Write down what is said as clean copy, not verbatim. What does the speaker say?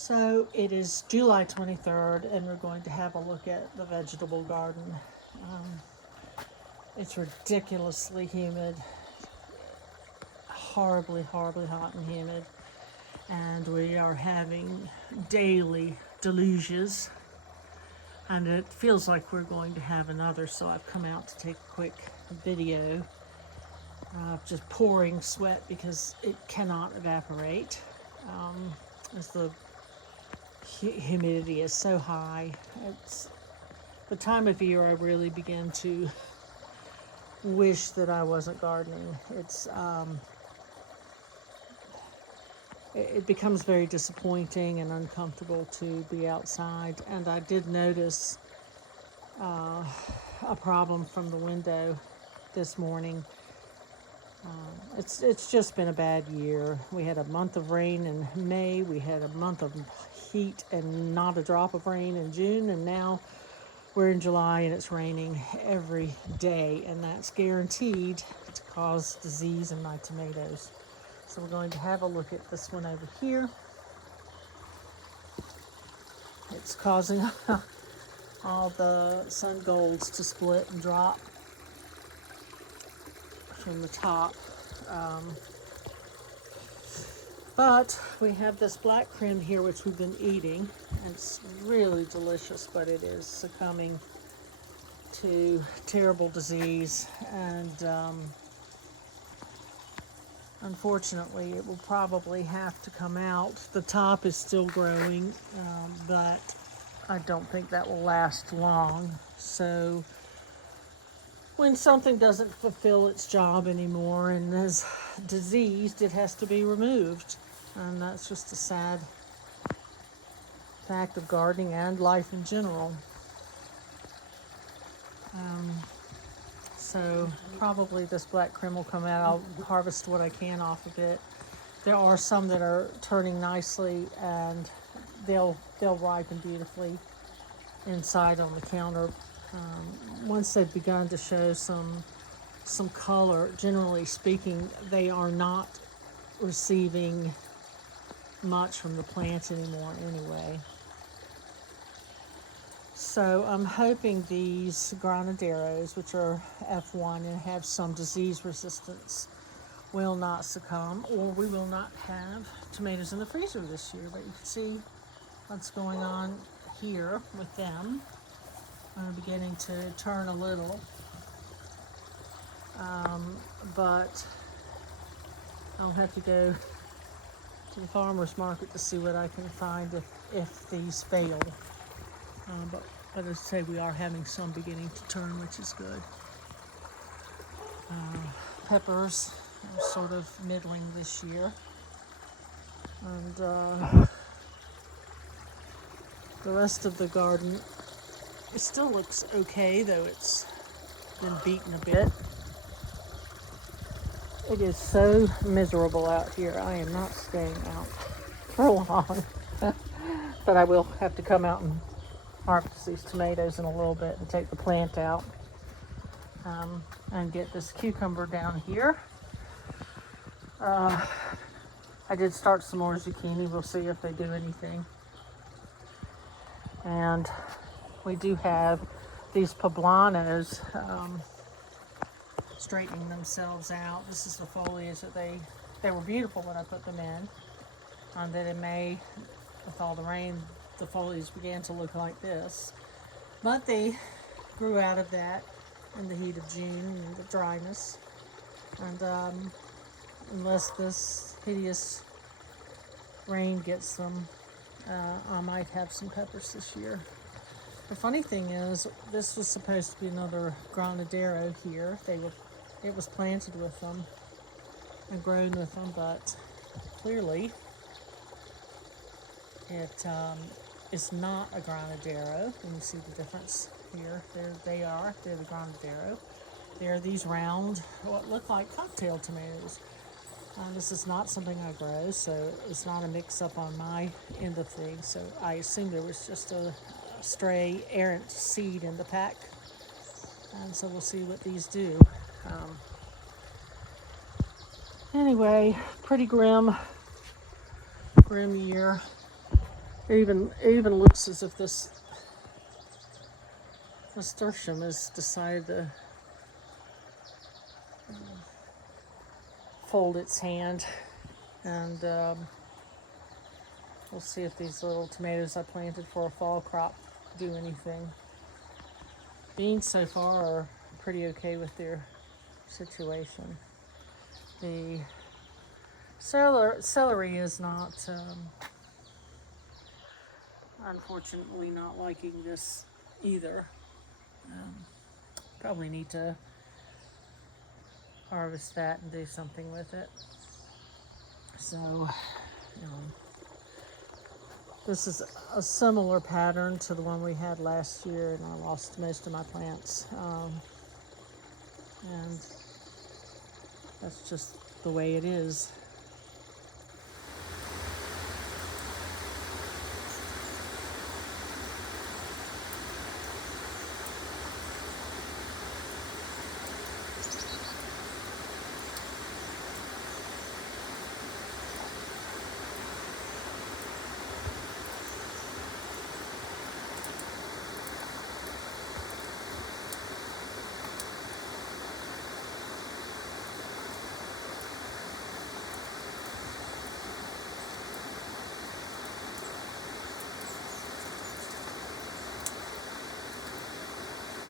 So it is July 23rd, and we're going to have a look at the vegetable garden. Um, it's ridiculously humid, horribly hot and humid, and we are having daily deluges, and it feels like we're going to have another. So I've come out to take a quick video of just pouring sweat because it cannot evaporate. As the humidity is so high. It's the time of year I really begin to wish that I wasn't gardening. It becomes very disappointing and uncomfortable to be outside. And I did notice a problem from the window this morning. It's just been a bad year. We had a month of rain in May. We had a month of heat and not a drop of rain in June, and now we're in July and it's raining every day, and that's guaranteed to cause disease in my tomatoes. So we're going to have a look at this one over here. It's causing all the sun golds to split and drop from the top. But we have this black creme here, which we've been eating. It's really delicious, but it is succumbing to terrible disease, and unfortunately it will probably have to come out. The top is still growing, but I don't think that will last long. So when something doesn't fulfill its job anymore and is diseased, it has to be removed. And that's just a sad fact of gardening and life in general. So probably this black creme will come out. I'll harvest what I can off of it. There are some that are turning nicely, and they'll ripen beautifully inside on the counter. Once they've begun to show some color, generally speaking, they are not receiving much from the plant anymore anyway. So I'm hoping these granaderos, which are F1 and have some disease resistance, will not succumb, or we will not have tomatoes in the freezer this year. But you can see what's going on here with them. Are beginning to turn a little, but I'll have to go to the farmer's market to see what I can find if these fail. But as I say, we are having some beginning to turn, which is good. Peppers are sort of middling this year, and the rest of the garden, it still looks okay, though it's been beaten a bit. It is so miserable out here. I am not staying out for long. But I will have to come out and harvest these tomatoes in a little bit and take the plant out. And get this cucumber down here. I did start some more zucchini. We'll see if they do anything. And we do have these poblanos straightening themselves out. This is the foliage that they were beautiful when I put them in. And then in May, with all the rain, the foliage began to look like this. But they grew out of that in the heat of June and the dryness. And unless this hideous rain gets them, I might have some peppers this year. The funny thing is, this was supposed to be another granadero here. It was planted with them and grown with them, but clearly it is not a granadero. When you see the difference here, there they are. They're the granadero. They're these round, what look like cocktail tomatoes. This is not something I grow, so it's not a mix-up on my end of things. So I assume there was just a stray errant seed in the pack, and so we'll see what these do. Anyway, pretty grim year. It even looks as if this nasturtium has decided to fold its hand, and we'll see if these little tomatoes I planted for a fall crop do anything. Beans so far are pretty okay with their situation. The celery is not, unfortunately, not liking this either. Probably need to harvest that and do something with it. So, this is a similar pattern to the one we had last year, and I lost most of my plants. And that's just the way it is.